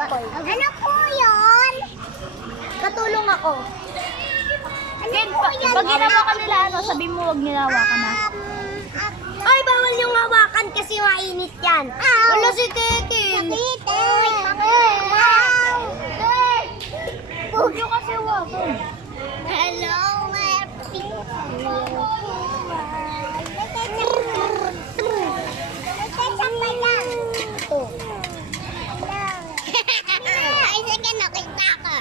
apple. Ano po yun? Katulong ako. Ken, po yan? pag ginawa ka nila, ano, sabi mo huwag nila hawakan na. Ay, bawal yung hawakan kasi mainit yan. Wala si Kekin. Huwag nyo kasi hawakan. Hello, my Ay, sige, nakita ka.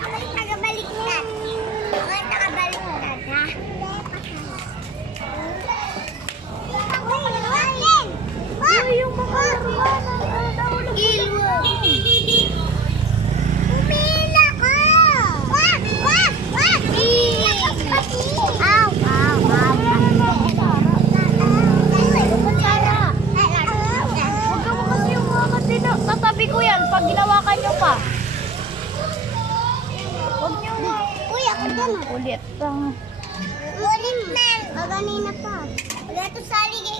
Ako'y nakabaliktad. Ako'y nakabaliktad, ha? Uy, yung mga laruan. Ilwo. Umila ka! Wag! Wag! Wag! Aw! Aw! Aw! Huwag ka mo kasi hawakan din. Tatabi ko yan pag ginawakan nyo pa. Huwag nyo na. Uy, ako dyan, ah. Ulit. Ulit na. Kaganina pa. Wala to sa aligay